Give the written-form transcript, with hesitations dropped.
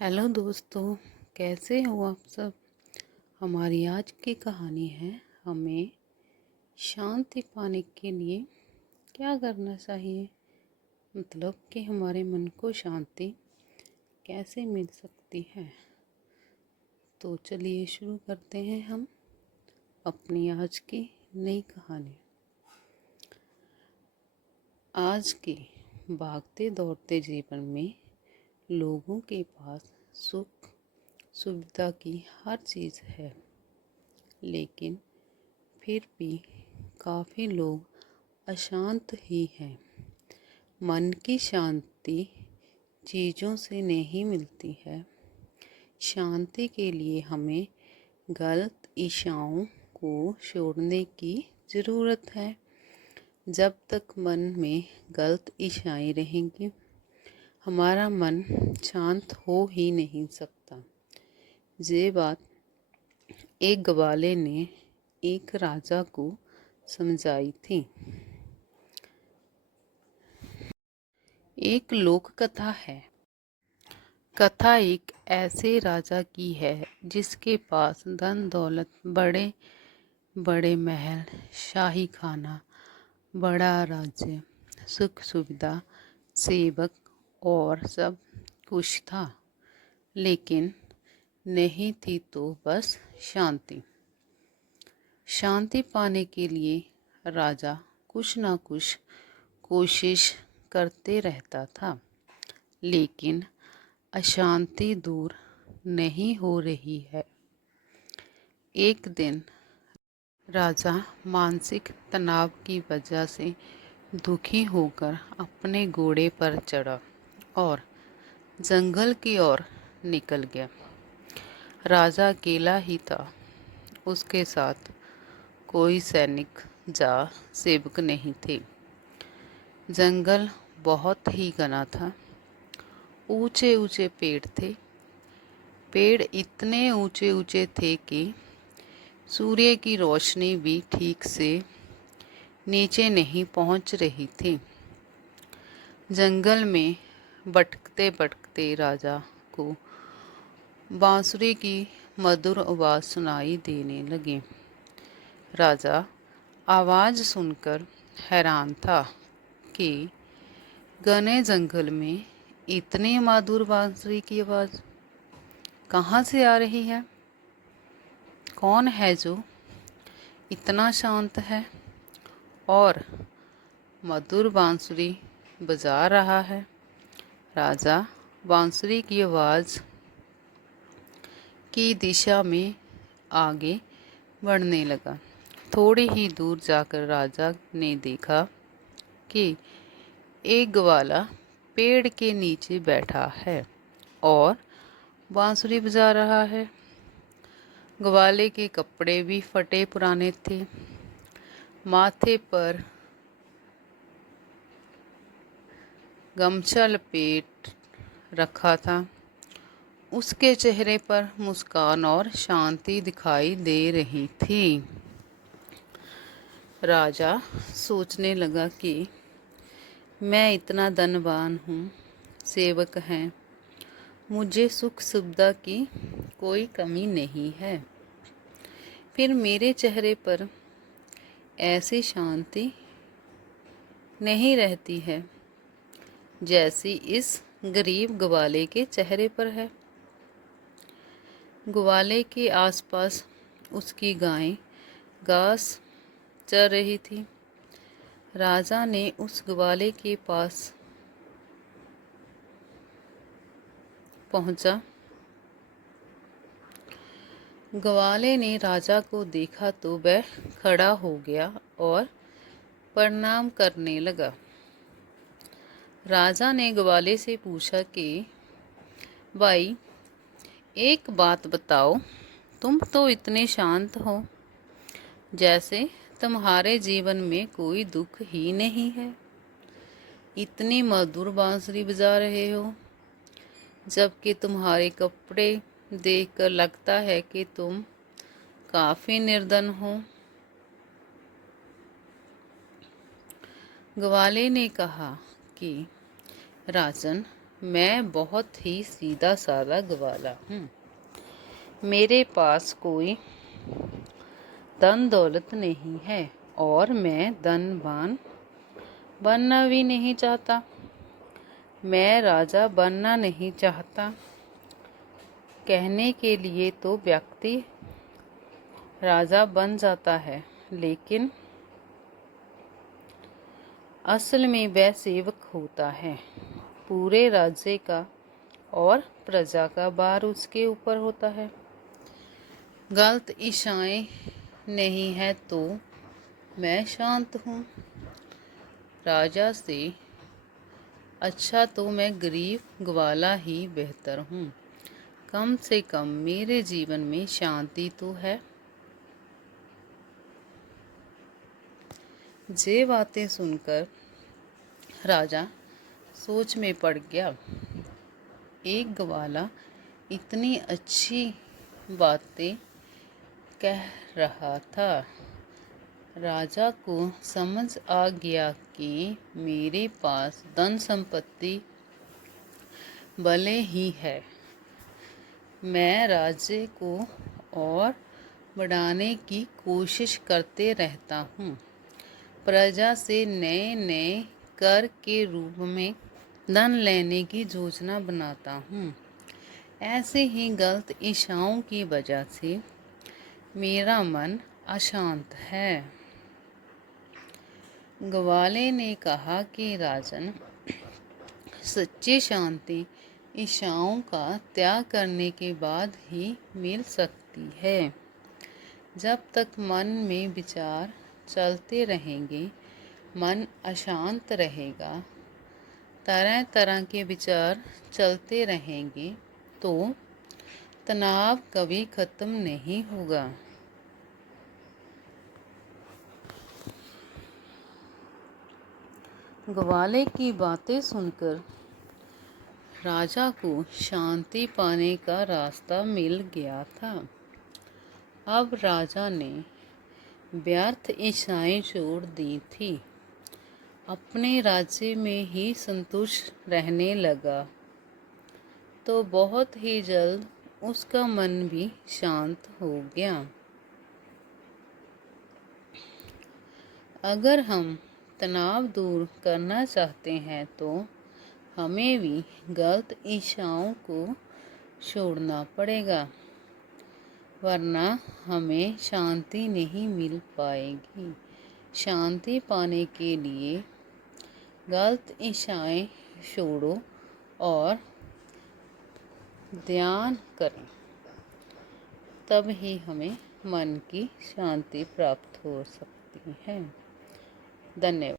Hello दोस्तों, कैसे हो आप सब। हमारी आज की कहानी है हमें शांति पाने के लिए क्या करना चाहिए। मतलब कि हमारे मन को शांति कैसे मिल सकती है। तो चलिए शुरू करते हैं हम अपनी आज की नई कहानी। आज के भागते दौड़ते जीवन में लोगों के पास सुख सुविधा की हर चीज़ है, लेकिन फिर भी काफ़ी लोग अशांत ही हैं। मन की शांति चीज़ों से नहीं मिलती है। शांति के लिए हमें गलत इच्छाओं को छोड़ने की ज़रूरत है। जब तक मन में गलत इच्छाएं रहेंगी, हमारा मन शांत हो ही नहीं सकता। ये बात एक ग्वाले ने एक राजा को समझाई थी। एक लोक कथा है। कथा एक ऐसे राजा की है जिसके पास धन दौलत, बड़े बड़े महल, शाही खाना, बड़ा राज्य, सुख सुविधा, सेवक और सब कुछ था, लेकिन नहीं थी तो बस शांति। शांति पाने के लिए राजा कुछ ना कुछ कोशिश करते रहता था, लेकिन अशांति दूर नहीं हो रही है। एक दिन राजा मानसिक तनाव की वजह से दुखी होकर अपने घोड़े पर चढ़ा और जंगल की ओर निकल गया। राजा अकेला ही था। उसके साथ कोई सैनिक या सेवक नहीं थे। जंगल बहुत ही घना था। ऊंचे ऊंचे पेड़ थे। पेड़ इतने ऊंचे ऊंचे थे कि सूर्य की रोशनी भी ठीक से नीचे नहीं पहुंच रही थी। जंगल में भटकते भटकते राजा को बांसुरी की मधुर आवाज़ सुनाई देने लगी। राजा आवाज़ सुनकर हैरान था कि घने जंगल में इतनी मधुर बांसुरी की आवाज़ कहाँ से आ रही है। कौन है जो इतना शांत है और मधुर बांसुरी बजा रहा है। राजा बांसुरी की आवाज़ की दिशा में आगे बढ़ने लगा। थोड़ी ही दूर जाकर राजा ने देखा कि एक ग्वाला पेड़ के नीचे बैठा है और बांसुरी बजा रहा है। ग्वाले के कपड़े भी फटे पुराने थे। माथे पर गमछा लपेट रखा था। उसके चेहरे पर मुस्कान और शांति दिखाई दे रही थी। राजा सोचने लगा कि मैं इतना धनवान हूँ, सेवक हैं, मुझे सुख सुविधा की कोई कमी नहीं है, फिर मेरे चेहरे पर ऐसी शांति नहीं रहती है जैसी इस गरीब ग्वाले के चेहरे पर है। ग्वाले के आसपास उसकी गायें घास चर रही थी। राजा ने उस ग्वाले के पास पहुंचा। ग्वाले ने राजा को देखा तो वह खड़ा हो गया और प्रणाम करने लगा। राजा ने ग्वाले से पूछा कि भाई, एक बात बताओ, तुम तो इतने शांत हो जैसे तुम्हारे जीवन में कोई दुख ही नहीं है। इतनी मधुर बांसुरी बजा रहे हो, जबकि तुम्हारे कपड़े देखकर लगता है कि तुम काफी निर्धन हो। ग्वाले ने कहा कि राजन, मैं बहुत ही सीधा साधा ग्वाला हूँ। मेरे पास कोई धन दौलत नहीं है और मैं धनवान बनना भी नहीं चाहता। मैं राजा बनना नहीं चाहता। कहने के लिए तो व्यक्ति राजा बन जाता है, लेकिन असल में वह सेवक होता है। पूरे राज्य का और प्रजा का भार उसके ऊपर होता है। गलत इच्छाएं नहीं है तो मैं शांत हूँ। राजा से अच्छा तो मैं गरीब ग्वाला ही बेहतर हूँ। कम से कम मेरे जीवन में शांति तो है। ये बातें सुनकर राजा सोच में पड़ गया। एक ग्वाला इतनी अच्छी बातें कह रहा था। राजा को समझ आ गया कि मेरे पास धन संपत्ति भले ही है, मैं राज्य को और बढ़ाने की कोशिश करते रहता हूँ। प्रजा से नए नए कर के रूप में धन लेने की योजना बनाता हूँ। ऐसे ही गलत इच्छाओं की वजह से मेरा मन अशांत है। ग्वाले ने कहा कि राजन, सच्ची शांति इच्छाओं का त्याग करने के बाद ही मिल सकती है। जब तक मन में विचार चलते रहेंगे, मन अशांत रहेगा। तरह तरह के विचार चलते रहेंगे तो तनाव कभी खत्म नहीं होगा। ग्वाले की बातें सुनकर राजा को शांति पाने का रास्ता मिल गया था। अब राजा ने व्यर्थ इच्छाएं छोड़ दी थी। अपने राज्य में ही संतुष्ट रहने लगा। तो बहुत ही जल्द उसका मन भी शांत हो गया। अगर हम तनाव दूर करना चाहते हैं तो हमें भी गलत इच्छाओं को छोड़ना पड़ेगा, वरना हमें शांति नहीं मिल पाएगी। शांति पाने के लिए गलत इच्छाएं छोड़ो और ध्यान करें, तब ही हमें मन की शांति प्राप्त हो सकती है। धन्यवाद।